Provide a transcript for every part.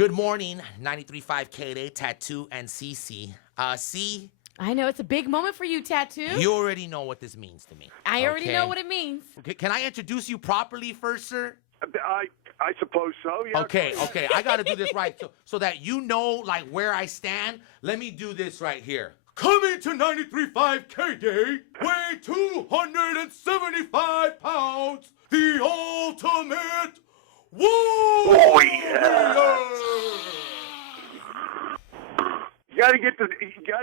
Good morning, 93.5 K-Day, Tattoo and CC. C, I know it's a big moment for you, Tattoo. you already know what this means to me. I already okay? know what it means. Okay, can I introduce you properly first, sir? I suppose so, yeah. Okay, I gotta do this right so that you know like where I stand. Let me do this right here. Coming to 93.5 K-Day, weigh 275 pounds, the ultimate warrior! Oh, yeah. You gotta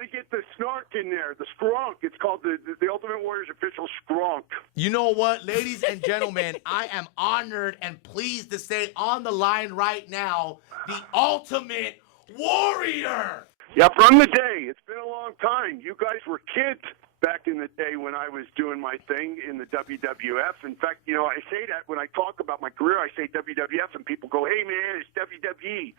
get the snark in there, the skrunk. It's called the Ultimate Warrior's official skrunk. You know what, ladies and gentlemen, I am honored and pleased to say on the line right now, the Ultimate Warrior! Yeah, from the day. It's been a long time. You guys were kids back in the day when I was doing my thing in the WWF. In fact, you know, I say that when I talk about my career, I say WWF, and people go, hey, man, it's WWE.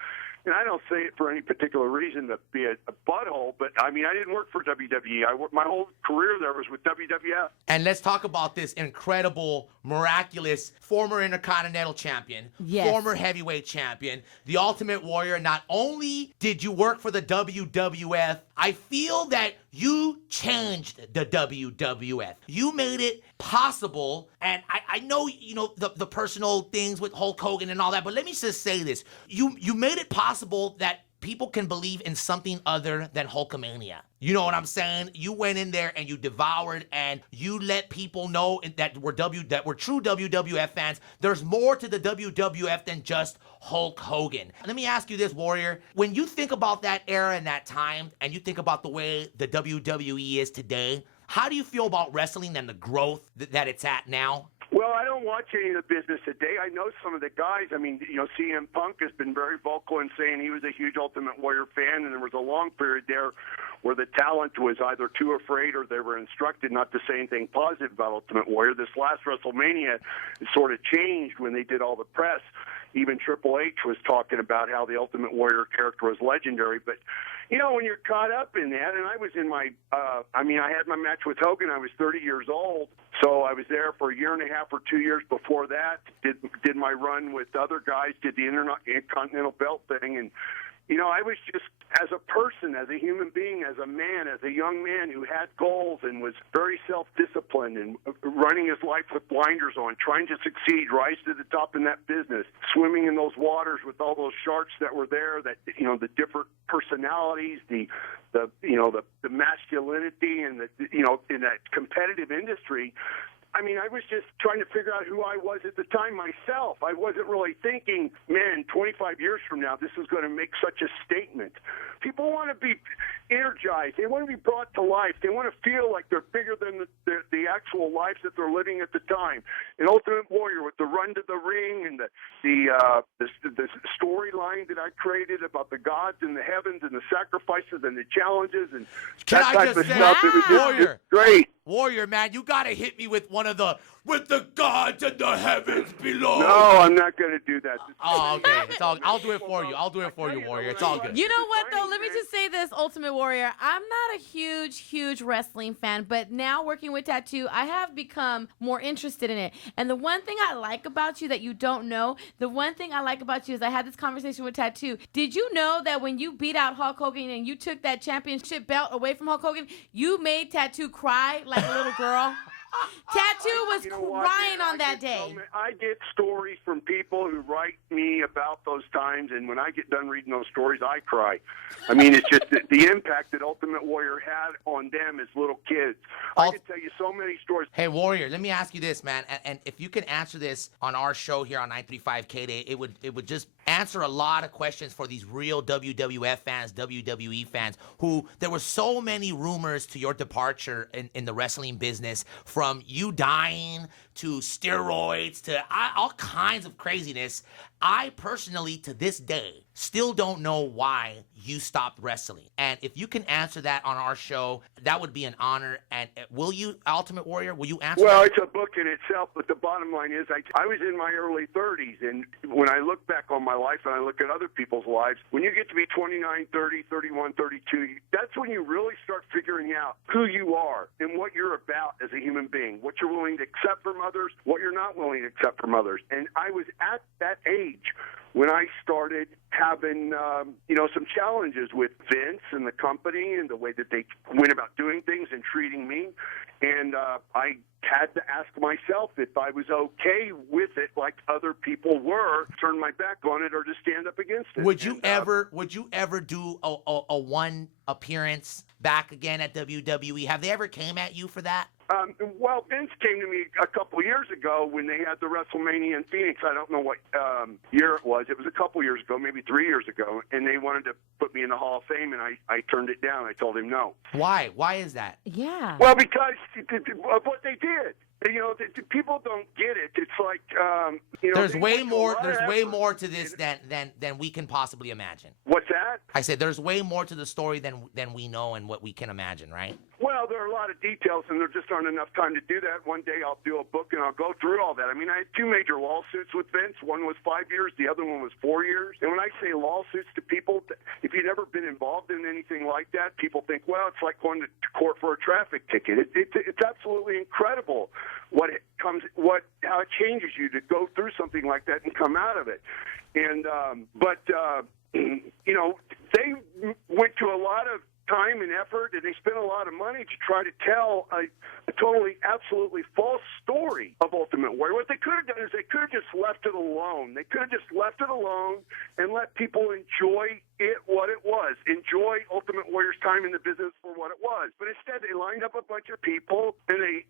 And I don't say it for any particular reason to be a butthole, but, I mean, I didn't work for WWE. My whole career there was with WWF. And let's talk about this incredible, miraculous former Intercontinental Champion, Yes. former Heavyweight Champion, the Ultimate Warrior. Not only did you work for the WWF, I feel that you changed the WWF. You made it possible, and I know, you know, the personal things with Hulk Hogan and all that, but let me just say this. You made it possible that people can believe in something other than Hulkamania. You know what I'm saying? You went in there and you devoured and you let people know that we're true WWF fans. There's more to the WWF than just Hulk Hogan. Let me ask you this, Warrior. When you think about that era and that time, and you think about the way the WWE is today, how do you feel about wrestling and the growth that it's at now? Well, I don't watch any of the business today. I know some of the guys. I mean, you know, CM Punk has been very vocal in saying he was a huge Ultimate Warrior fan, and there was a long period there where the talent was either too afraid or they were instructed not to say anything positive about Ultimate Warrior. This last WrestleMania sort of changed when they did all the press. Even Triple H was talking about how the Ultimate Warrior character was legendary. But, you know, when you're caught up in that, and I was in my, I had my match with Hogan. I was 30 years old, so I was there for a year and a half or 2 years before that. Did my run with other guys, did the Intercontinental Belt thing, and, you know, I was just, as a person, as a human being, as a man, as a young man who had goals and was very self-disciplined and running his life with blinders on, trying to succeed, rise to the top in that business, swimming in those waters with all those sharks that were there, that, you know, the different personalities, the masculinity, and the, you know, in that competitive industry. I mean, I was just trying to figure out who I was at the time myself. I wasn't really thinking, man, 25 years from now, this is going to make such a statement. People want to be energized. They want to be brought to life. They want to feel like they're bigger than the actual lives that they're living at the time. An Ultimate Warrior with the run to the ring and the storyline that I created about the gods and the heavens and the sacrifices and the challenges and Can that I type just of say, stuff. It was Warrior, great. Warrior, man, you gotta hit me with one of the gods and the heavens below. No, I'm not going to do that. Oh, okay. It's all. I'll do it for you. I'll do it for you, Warrior. It's all good. You know what, though? Let me just say this, Ultimate Warrior. I'm not a huge wrestling fan, but now working with Tattoo, I have become more interested in it. And the one thing I like about you that you don't know, the one thing I like about you is I had this conversation with Tattoo. Did you know that when you beat out Hulk Hogan and you took that championship belt away from Hulk Hogan, you made Tattoo cry like a little girl? Tattoo was crying on that day. I get stories from people who write me about those times, and when I get done reading those stories, I cry. I mean, it's just the impact that Ultimate Warrior had on them as little kids. I can tell you so many stories. Hey, Warrior, let me ask you this, man, and if you can answer this on our show here on 935 K-Day, it would just answer a lot of questions for these real WWF fans, WWE fans, who there were so many rumors to your departure in the wrestling business, from you dying to steroids to all kinds of craziness. I personally, to this day, still don't know why you stopped wrestling. And if you can answer that on our show, that would be an honor. And will you, Ultimate Warrior, will you answer Well, that? it's a book in itself, but the bottom line is I was in my early 30s, and when I look back on my life and I look at other people's lives, when you get to be 29, 30, 31, 32, that's when you really start figuring out who you are and what you're about as a human being, what you're willing to accept from others, what you're not willing to accept from others. And I was at that age when I started having, some challenges with Vince and the company and the way that they went about doing things and treating me. And I had to ask myself if I was okay with it, like other people were, turn my back on it or to stand up against it. Would you ever do a one appearance back again at WWE? Have they ever came at you for that? Well, Vince came to me a couple years ago when they had the WrestleMania in Phoenix. I don't know what year it was. It was a couple years ago, maybe 3 years ago, and they wanted to put me in the Hall of Fame, and I turned it down. I told him no. Why? Why is that? Yeah. Well, because of what they did. The people don't get it. It's like, there's they way went to a more. lot There's of way effort. more to this than we can possibly imagine. What's that? I said there's way more to the story than we know and what we can imagine, right? Well, there are a lot of details, and there just aren't enough time to do that. One day I'll do a book, and I'll go through all that. I mean, I had 2 major lawsuits with Vince. One was 5 years. The other one was 4 years. And when I say lawsuits to people, if you've never been involved in anything like that, people think, well, it's like going to court for a traffic ticket. It's absolutely incredible how it changes you to go through something like that and come out of it. And they went to a lot of time and effort, and they spent a lot of money to try to tell a totally, absolutely false story of Ultimate Warrior. What they could have done is they could have just left it alone. They could have just left it alone and let people enjoy it what it was. Enjoy Ultimate Warrior's time in the business for what it was. But instead, they lined up a bunch of people, and they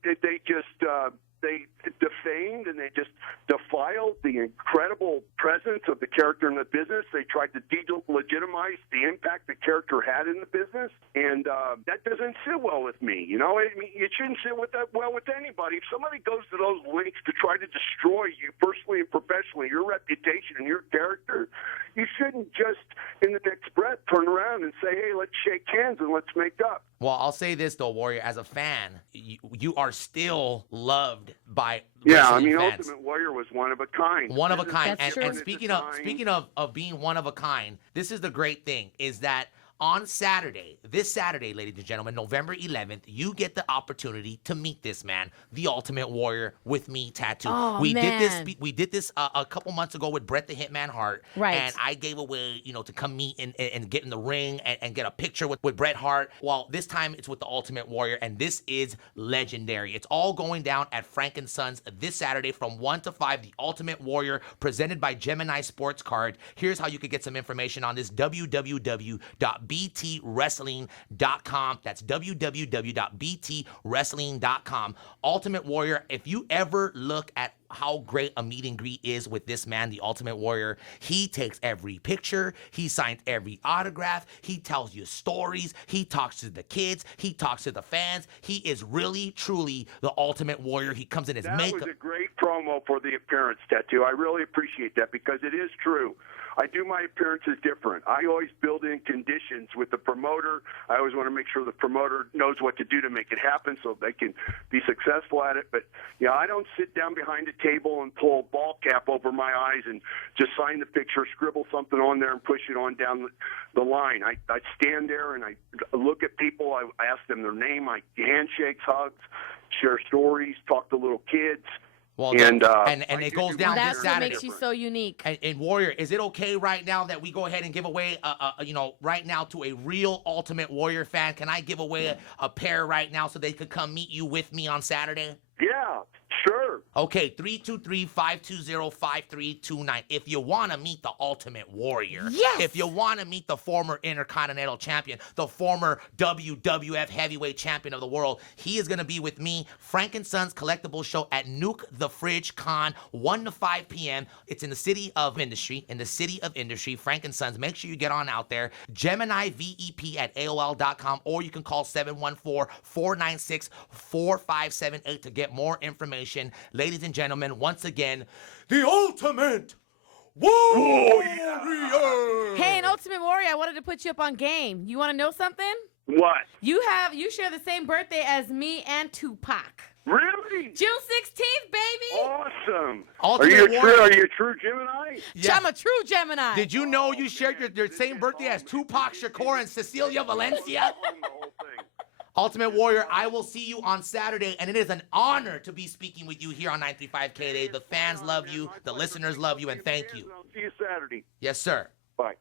defamed and they just defiled the incredible presence of the character in the business. They tried to delegitimize the impact the character had in the business, and that doesn't sit well with me. I mean, it shouldn't sit well with anybody. If somebody goes to those lengths to try to destroy you personally and professionally, your reputation and your character, you shouldn't just in the next breath turn around and say, hey, let's shake hands and let's make up. Well, I'll say this though, Warrior. As a fan, you are still loved by fans. Ultimate Warrior was one of a kind. One of a kind. That's And true. speaking of being one of a kind, this is the great thing is that on this Saturday, ladies and gentlemen, November 11th, you get the opportunity to meet this man, the Ultimate Warrior, with me tattoo. Oh, we man. did this a couple months ago with Bret the Hitman Hart. Right. And I gave away, to come meet and get in the ring and get a picture with Bret Hart. Well, this time it's with the Ultimate Warrior, and this is legendary. It's all going down at Frank & Sons this Saturday from 1 to 5, the Ultimate Warrior, presented by Gemini Sports Card. Here's how you could get some information on this, www.btwrestling.com. That's www.btwrestling.com. Ultimate Warrior, if you ever look at how great a meet and greet is with this man, the Ultimate Warrior, he takes every picture, he signs every autograph, he tells you stories, he talks to the kids, he talks to the fans. He is really, truly the Ultimate Warrior. He comes in his makeup. That was a great promo for the appearance tattoo. I really appreciate that because it is true. I do my appearances different. I always build in conditions with the promoter. I always want to make sure the promoter knows what to do to make it happen so they can be successful at it. But, I don't sit down behind a table and pull a ball cap over my eyes and just sign the picture, scribble something on there and push it on down the line. I stand there and I look at people. I ask them their name. I handshakes, hugs, share stories, talk to little kids. Well, and it goes down this That's what Saturday. makes you so unique. And Warrior, is it okay right now that we go ahead and give away, right now to a real Ultimate Warrior fan? Can I give away a pair right now so they could come meet you with me on Saturday? Yeah, sure. Okay, 323-520-5329. If you want to meet the Ultimate Warrior, yes! If you want to meet the former Intercontinental Champion, the former WWF Heavyweight Champion of the world, he is going to be with me, Frank & Sons Collectible Show at Nuke the Fridge Con, 1 to 5 p.m. It's in the City of Industry, Frank & Sons. Make sure you get on out there. Gemini VEP at AOL.com, or you can call 714-496-4578 to get more information. Ladies and gentlemen, once again, the Ultimate Warrior! Hey, and Ultimate Warrior, I wanted to put you up on game. You want to know something? What? You share the same birthday as me and Tupac. Really? June 16th, baby. Awesome. Ultimate Are Warrior. you a true Gemini? Yeah. I'm a true Gemini. Did you know you shared your same birthday as Tupac Shakur and Cecilia Valencia? The whole thing. Ultimate Warrior, I will see you on Saturday, and it is an honor to be speaking with you here on 935 KDA. The fans love you, the listeners love you, and thank you. I'll see you Saturday. Yes, sir. Bye.